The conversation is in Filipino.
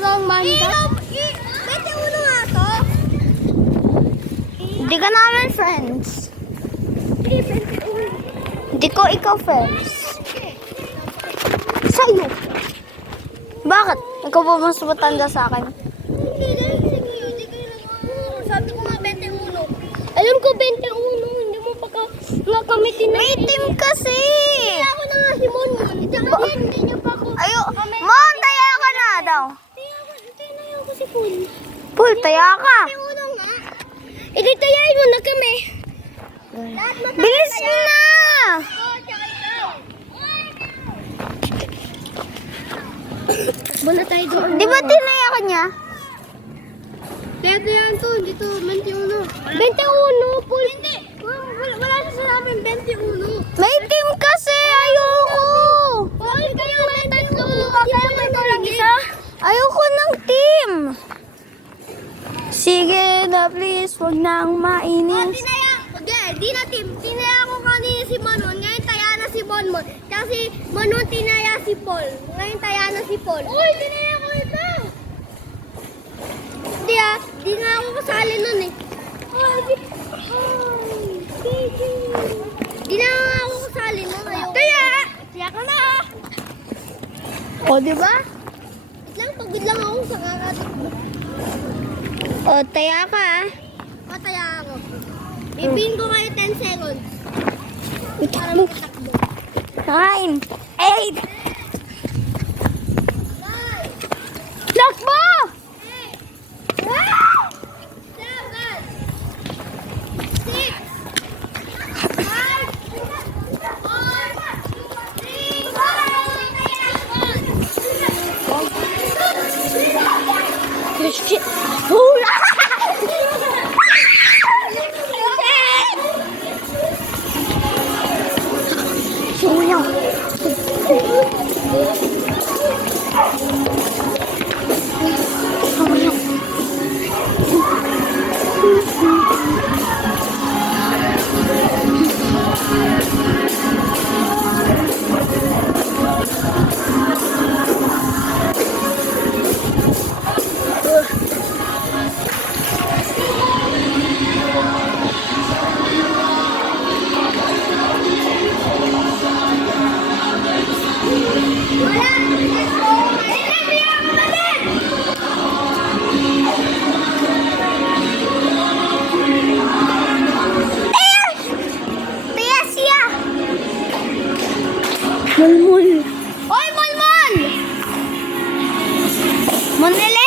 ng manda. 21 nga to. Hindi ka namin friends. Hindi ko ikaw friends. Sa'yo. Bakit? Ikaw ba mas matanda sa akin? Sabi ko nga 21. Alam ko 21. Hindi mo pa nakamitin na. May team kasi. Kaya ako na nga si Monmon. Hindi niya pa ako. Ayo, Mon, taya ka na daw. Tinayaw ko si Paul. Paul, taya ka. 21 nga. Tayain mo na kami. Bilis na. Bala tayo doon. Di ba tinaya ka niya? Kaya yan to, dito, 21. 21, Paul. Hindi. Wala na sa namin, 21. May team kasi. Ayoko. Paul, kayo may tatlo. Kaya may lang isa. Ayoko ng team. Sige na please, wag nang mainis. Di na team. Tinaya ko kanina si Manon. Ngayon taya na si Monmon. Kasi Manon tinaya si Paul. Ngayon taya na si Paul. Uy, tinaya ko ito. Hindi di nga ako kasali nun eh. Di na nga ako kasali nun. Taya ka na. O, di ba? Pagod lang ako sa kakatakbo. O, taya ka. Mataya ako. Bibihin ko kayo 10 seconds. Para Itakbo. matakbo. 9, 8. 5, Takbo! 7, 6, 5, 4, 3, 2, 1. Shit. Hula! Suyaw. Suyaw. Tiya siya. Mulmul. Oy, Mulmul! Monele.